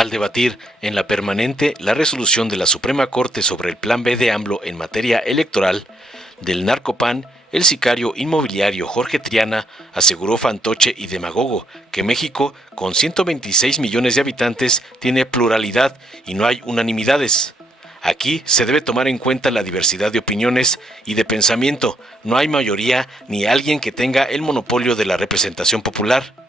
Al debatir en la permanente la resolución de la Suprema Corte sobre el Plan B de AMLO en materia electoral, del narcopan, el sicario inmobiliario Jorge Triana aseguró fantoche y demagogo que México, con 126 millones de habitantes, tiene pluralidad y no hay unanimidades. Aquí se debe tomar en cuenta la diversidad de opiniones y de pensamiento. No hay mayoría ni alguien que tenga el monopolio de la representación popular.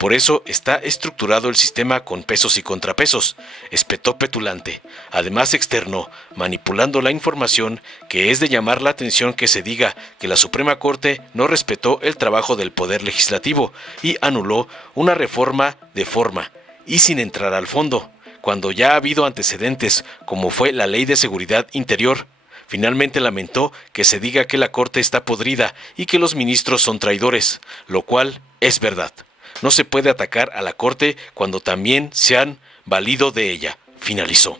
Por eso está estructurado el sistema con pesos y contrapesos, espetó petulante. Además externó, manipulando la información, que es de llamar la atención que se diga que la Suprema Corte no respetó el trabajo del Poder Legislativo y anuló una reforma de forma, y sin entrar al fondo, cuando ya ha habido antecedentes, como fue la Ley de Seguridad Interior. Finalmente lamentó que se diga que la Corte está podrida y que los ministros son traidores, lo cual es verdad. No se puede atacar a la Corte cuando también se han valido de ella, finalizó.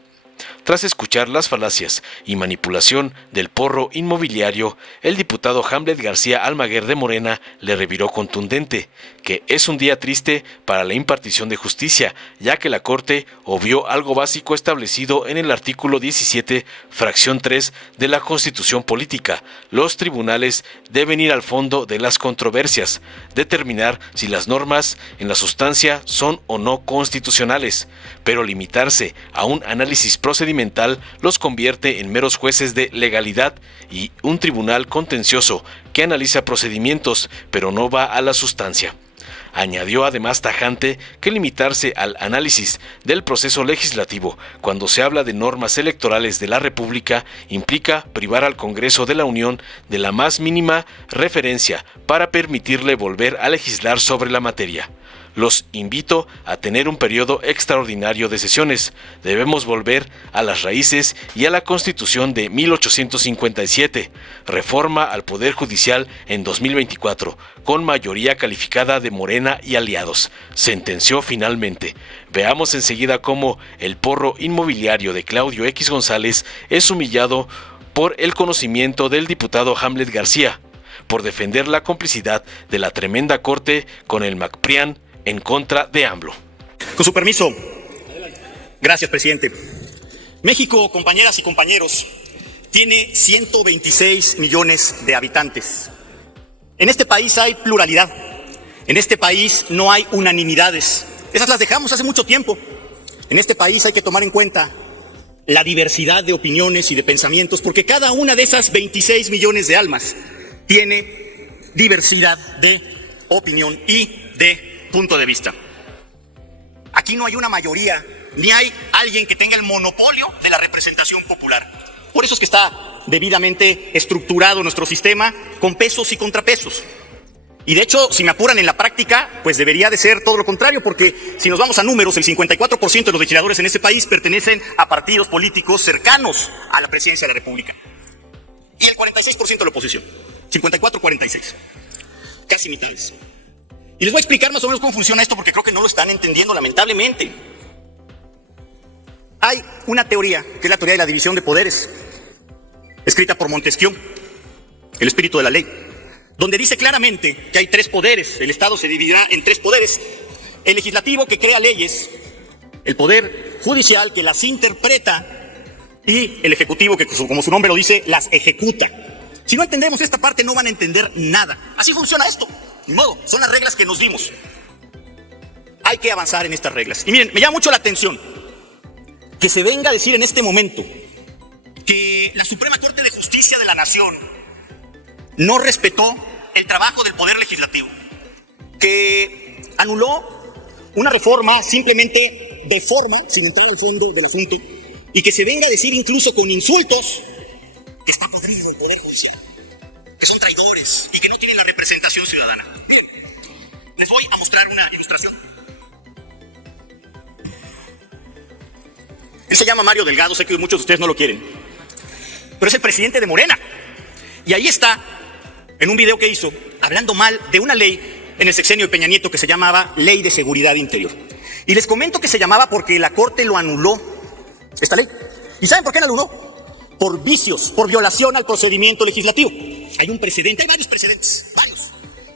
Tras escuchar las falacias y manipulación del porro inmobiliario, el diputado Hamlet García Almaguer de Morena le reviró contundente que es un día triste para la impartición de justicia, ya que la Corte obvió algo básico establecido en el artículo 17, fracción 3 de la Constitución Política. Los tribunales deben ir al fondo de las controversias, determinar si las normas en la sustancia son o no constitucionales, pero limitarse a un análisis procedimental los convierte en meros jueces de legalidad y un tribunal contencioso que analiza procedimientos pero no va a la sustancia. Añadió además tajante que limitarse al análisis del proceso legislativo cuando se habla de normas electorales de la República implica privar al Congreso de la Unión de la más mínima referencia para permitirle volver a legislar sobre la materia. Los invito a tener un periodo extraordinario de sesiones. Debemos volver a las raíces y a la Constitución de 1857. Reforma al Poder Judicial en 2024, con mayoría calificada de Morena y aliados, sentenció finalmente. Veamos enseguida cómo el porro inmobiliario de Claudio X González es humillado por el conocimiento del diputado Hamlet García, por defender la complicidad de la tremenda corte con el MacPrian en contra de AMLO. Con su permiso. Gracias, presidente. México, compañeras y compañeros, tiene 126 millones de habitantes. En este país hay pluralidad. En este país no hay unanimidades. Esas las dejamos hace mucho tiempo. En este país hay que tomar en cuenta la diversidad de opiniones y de pensamientos, porque cada una de esas 26 millones de almas tiene diversidad de opinión y de punto de vista. Aquí no hay una mayoría, ni hay alguien que tenga el monopolio de la representación popular. Por eso es que está debidamente estructurado nuestro sistema con pesos y contrapesos. Y de hecho, si me apuran en la práctica, pues debería de ser todo lo contrario, porque si nos vamos a números, el 54% de los legisladores en este país pertenecen a partidos políticos cercanos a la presidencia de la República. Y el 46% de la oposición. 54-46. Casi mitades. Y les voy a explicar más o menos cómo funciona esto, porque creo que no lo están entendiendo, lamentablemente. Hay una teoría, que es la teoría de la división de poderes, escrita por Montesquieu, el espíritu de la ley, donde dice claramente que hay tres poderes. El Estado se dividirá en tres poderes: el legislativo, que crea leyes; el poder judicial, que las interpreta; y el ejecutivo, que como su nombre lo dice, las ejecuta. Si no entendemos esta parte, no van a entender nada. Así funciona esto. Ni modo, son las reglas que nos dimos. Hay que avanzar en estas reglas. Y miren, me llama mucho la atención que se venga a decir en este momento que la Suprema Corte de Justicia de la Nación no respetó el trabajo del Poder Legislativo, que anuló una reforma simplemente de forma, sin entrar al fondo del asunto, y que se venga a decir incluso con insultos que está podrido el Poder Judicial, que son traidores y que no tienen la representación ciudadana. Bien, les voy a mostrar una ilustración. Él se llama Mario Delgado, sé que muchos de ustedes no lo quieren, pero es el presidente de Morena. Y ahí está, en un video que hizo, hablando mal de una ley en el sexenio de Peña Nieto que se llamaba Ley de Seguridad Interior. Y les comento que se llamaba porque la Corte lo anuló, esta ley. ¿Y saben por qué la anuló? Por vicios, por violación al procedimiento legislativo. Hay un precedente, hay varios precedentes, varios.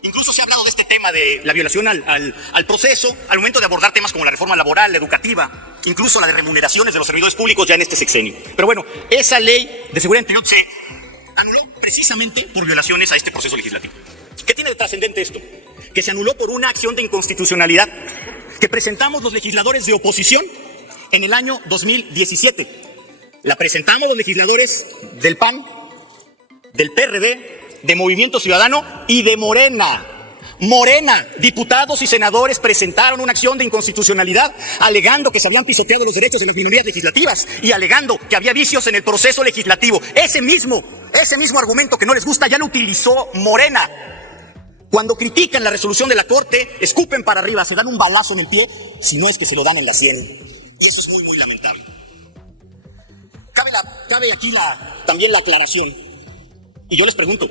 Incluso se ha hablado de este tema de la violación al proceso al momento de abordar temas como la reforma laboral, la educativa, incluso la de remuneraciones de los servidores públicos ya en este sexenio. Pero bueno, esa ley de seguridad interior se anuló precisamente por violaciones a este proceso legislativo. ¿Qué tiene de trascendente esto? Que se anuló por una acción de inconstitucionalidad que presentamos los legisladores de oposición en el año 2017. La presentamos los legisladores del PAN, del PRD, de Movimiento Ciudadano y de Morena. Morena, diputados y senadores presentaron una acción de inconstitucionalidad alegando que se habían pisoteado los derechos de las minorías legislativas y alegando que había vicios en el proceso legislativo. Ese mismo argumento que no les gusta ya lo utilizó Morena. Cuando critican la resolución de la Corte, escupen para arriba, se dan un balazo en el pie, si no es que se lo dan en la sien. Y eso es muy, muy lamentable. Cabe aquí también la aclaración. Y yo les pregunto,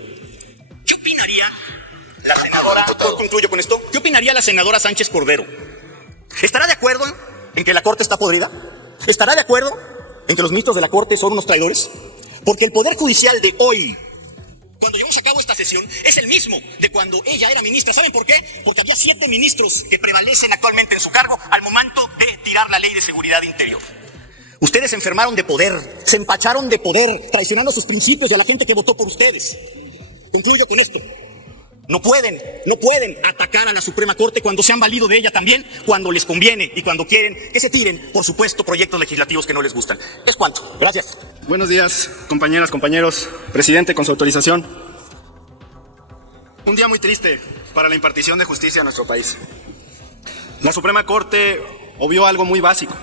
¿qué opinaría la senadora? Concluyo con esto. ¿Qué opinaría la senadora Sánchez Cordero? ¿Estará de acuerdo en que la Corte está podrida? ¿Estará de acuerdo en que los ministros de la Corte son unos traidores? Porque el Poder Judicial de hoy, cuando llevamos a cabo esta sesión, es el mismo de cuando ella era ministra. ¿Saben por qué? Porque había 7 ministros que prevalecen actualmente en su cargo al momento de tirar la Ley de Seguridad Interior. Ustedes se enfermaron de poder, se empacharon de poder, traicionando sus principios y a la gente que votó por ustedes. Concluyo con esto. No pueden atacar a la Suprema Corte cuando se han valido de ella también, cuando les conviene y cuando quieren que se tiren, por supuesto, proyectos legislativos que no les gustan. Es cuanto. Gracias. Buenos días, compañeras, compañeros. Presidente, con su autorización. Un día muy triste para la impartición de justicia en nuestro país. La Suprema Corte obvió algo muy básico.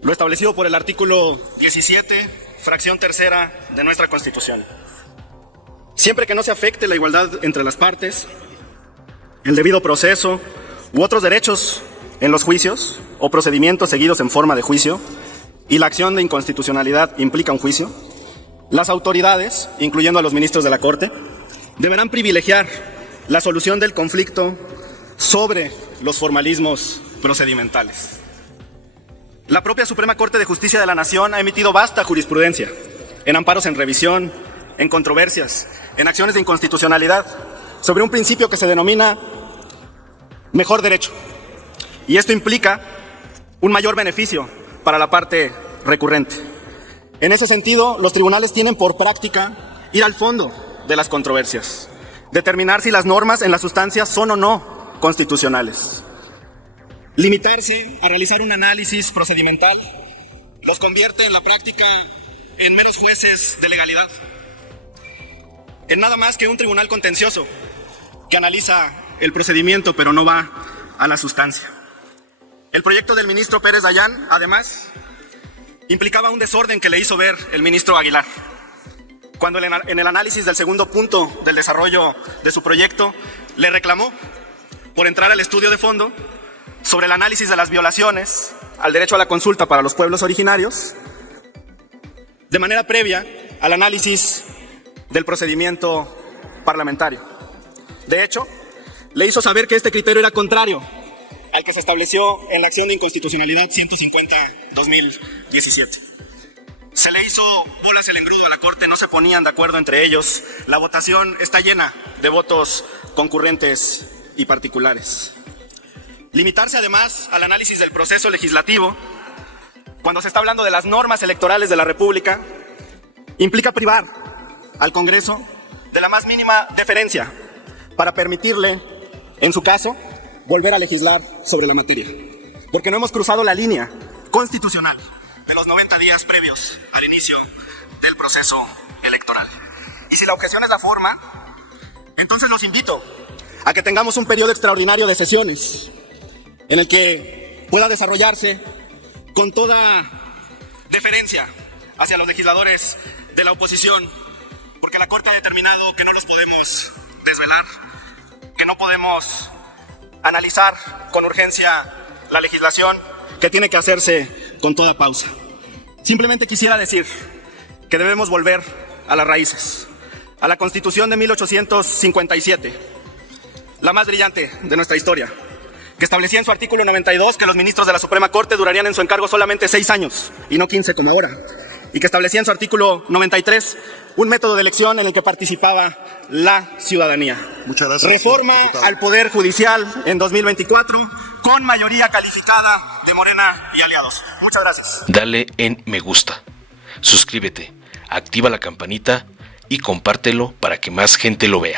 Lo establecido por el artículo 17, fracción tercera de nuestra Constitución. Siempre que no se afecte la igualdad entre las partes, el debido proceso u otros derechos en los juicios o procedimientos seguidos en forma de juicio, y la acción de inconstitucionalidad implica un juicio, las autoridades, incluyendo a los ministros de la Corte, deberán privilegiar la solución del conflicto sobre los formalismos procedimentales. La propia Suprema Corte de Justicia de la Nación ha emitido vasta jurisprudencia en amparos en revisión, en controversias, en acciones de inconstitucionalidad, sobre un principio que se denomina mejor derecho. Y esto implica un mayor beneficio para la parte recurrente. En ese sentido, los tribunales tienen por práctica ir al fondo de las controversias, determinar si las normas en la sustancia son o no constitucionales. Limitarse a realizar un análisis procedimental los convierte en la práctica en meros jueces de legalidad, en nada más que un tribunal contencioso que analiza el procedimiento pero no va a la sustancia. El proyecto del ministro Pérez Dayán, además, implicaba un desorden que le hizo ver el ministro Aguilar, cuando en el análisis del segundo punto del desarrollo de su proyecto le reclamó por entrar al estudio de fondo sobre el análisis de las violaciones al derecho a la consulta para los pueblos originarios, de manera previa al análisis del procedimiento parlamentario. De hecho, le hizo saber que este criterio era contrario al que se estableció en la acción de inconstitucionalidad 150-2017. Se le hizo bolas el engrudo a la Corte, no se ponían de acuerdo entre ellos. La votación está llena de votos concurrentes y particulares. Limitarse además al análisis del proceso legislativo, cuando se está hablando de las normas electorales de la República, implica privar al Congreso de la más mínima deferencia para permitirle, en su caso, volver a legislar sobre la materia. Porque no hemos cruzado la línea constitucional de los 90 días previos al inicio del proceso electoral. Y si la objeción es la forma, entonces los invito a que tengamos un periodo extraordinario de sesiones en el que pueda desarrollarse con toda deferencia hacia los legisladores de la oposición, porque la Corte ha determinado que no los podemos desvelar, que no podemos analizar con urgencia la legislación, que tiene que hacerse con toda pausa. Simplemente quisiera decir que debemos volver a las raíces, a la Constitución de 1857, la más brillante de nuestra historia, que establecía en su artículo 92 que los ministros de la Suprema Corte durarían en su encargo solamente 6 años y no 15 como ahora, y que establecía en su artículo 93 un método de elección en el que participaba la ciudadanía. Muchas gracias. Reforma diputado. al Poder Judicial en 2024 con mayoría calificada de Morena y aliados. Muchas gracias. Dale en me gusta, suscríbete, activa la campanita y compártelo para que más gente lo vea.